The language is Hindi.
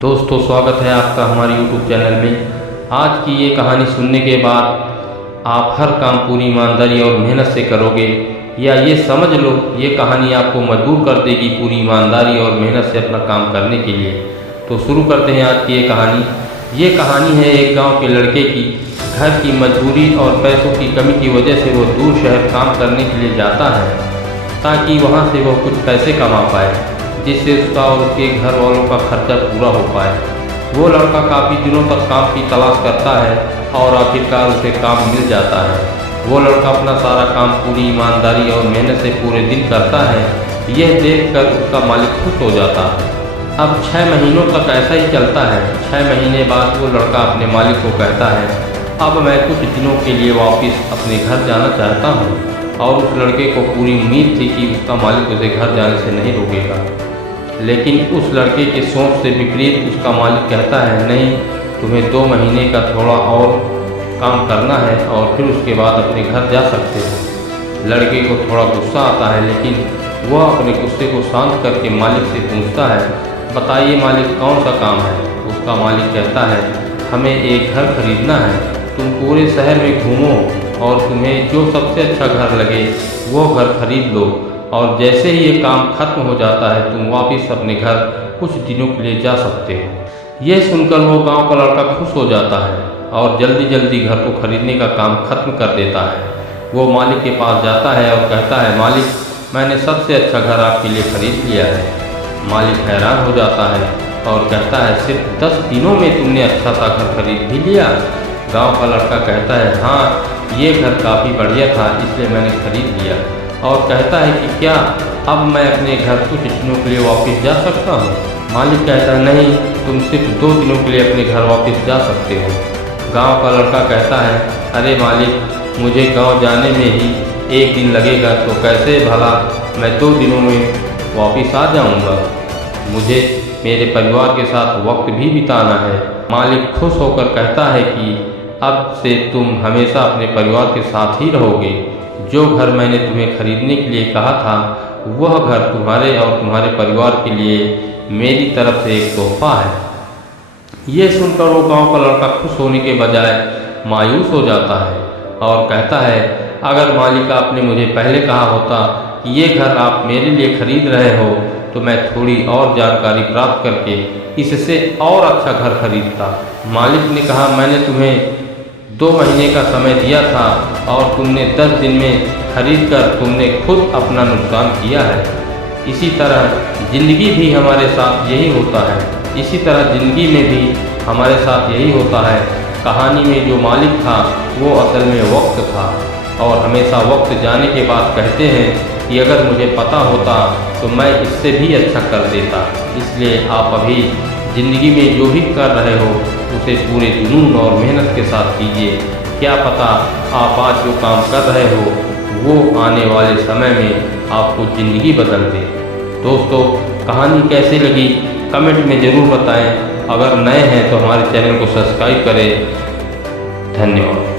दोस्तों, स्वागत है आपका हमारे YouTube चैनल में। आज की ये कहानी सुनने के बाद आप हर काम पूरी ईमानदारी और मेहनत से करोगे, या ये समझ लो ये कहानी आपको मजबूर कर देगी पूरी ईमानदारी और मेहनत से अपना काम करने के लिए। तो शुरू करते हैं आज की ये कहानी। ये कहानी है एक गांव के लड़के की। घर की मजबूरी और पैसों की कमी की वजह से वो दूर शहर काम करने के लिए जाता है ताकि वहाँ से वो कुछ पैसे कमा पाए, जिससे उसका और उसके घर वालों का खर्चा पूरा हो पाए। वो लड़का काफ़ी दिनों तक काम की तलाश करता है और आखिरकार उसे काम मिल जाता है। वो लड़का अपना सारा काम पूरी ईमानदारी और मेहनत से पूरे दिन करता है। यह देखकर उसका मालिक खुश हो जाता है। अब 6 महीनों तक ऐसा ही चलता है। 6 महीने बाद वो लड़का अपने मालिक को कहता है, अब मैं कुछ दिनों के लिए वापस अपने घर जाना चाहता हूँ। और उस लड़के को पूरी उम्मीद थी कि उसका मालिक उसे घर जाने से नहीं रोकेगा, लेकिन उस लड़के के सोच से विपरीत उसका मालिक कहता है, नहीं, तुम्हें 2 महीने का थोड़ा और काम करना है और फिर उसके बाद अपने घर जा सकते हो। लड़के को थोड़ा गुस्सा आता है, लेकिन वह अपने गुस्से को शांत करके मालिक से पूछता है, बताइए मालिक, कौन सा काम है। उसका मालिक कहता है, हमें एक घर खरीदना है। तुम पूरे शहर में घूमो और तुम्हें जो सबसे अच्छा घर लगे वो घर खरीद लो, और जैसे ही ये काम खत्म हो जाता है तुम वापस अपने घर कुछ दिनों के लिए जा सकते हो। यह सुनकर वो गांव का लड़का खुश हो जाता है और जल्दी जल्दी घर को खरीदने का काम खत्म कर देता है। वो मालिक के पास जाता है और कहता है, मालिक, मैंने सबसे अच्छा घर आपके लिए खरीद लिया है। मालिक हैरान हो जाता है और कहता है, सिर्फ 10 दिनों में तुमने अच्छा सा घर खरीद भी लिया। गाँव का लड़का कहता है, हाँ, ये घर काफ़ी बढ़िया था इसलिए मैंने खरीद लिया। और कहता है कि क्या अब मैं अपने घर कुछ दिनों के लिए वापस जा सकता हूँ। मालिक कहता है, नहीं, तुम सिर्फ 2 दिनों के लिए अपने घर वापस जा सकते हो। गांव का लड़का कहता है, अरे मालिक, मुझे गांव जाने में ही 1 दिन लगेगा, तो कैसे भला मैं 2 दिनों में वापस आ जाऊँगा। मुझे मेरे परिवार के साथ वक्त भी बिताना है। मालिक खुश होकर कहता है कि अब से तुम हमेशा अपने परिवार के साथ ही रहोगे। जो घर मैंने तुम्हें खरीदने के लिए कहा था वह घर तुम्हारे और तुम्हारे परिवार के लिए मेरी तरफ से एक तोहफा है। ये सुनकर वो गांव का लड़का खुश होने के बजाय मायूस हो जाता है और कहता है, अगर मालिक आपने मुझे पहले कहा होता कि ये घर आप मेरे लिए खरीद रहे हो तो मैं थोड़ी और जानकारी प्राप्त करके इससे और अच्छा घर खरीदता। मालिक ने कहा, मैंने तुम्हें 2 महीने का समय दिया था और तुमने 10 दिन में खरीद कर तुमने खुद अपना नुकसान किया है। इसी तरह ज़िंदगी भी हमारे साथ यही होता है। इसी तरह ज़िंदगी में भी हमारे साथ यही होता है। कहानी में जो मालिक था वो असल में वक्त था, और हमेशा वक्त जाने के बाद कहते हैं कि अगर मुझे पता होता तो मैं इससे भी अच्छा कर देता। इसलिए आप अभी ज़िंदगी में जो भी कर रहे हो उसे पूरे जुनून और मेहनत के साथ कीजिए। क्या पता आप आज जो काम कर रहे हो वो आने वाले समय में आपको ज़िंदगी बदल दे। दोस्तों, कहानी कैसी लगी कमेंट में ज़रूर बताएं। अगर नए हैं तो हमारे चैनल को सब्सक्राइब करें। धन्यवाद।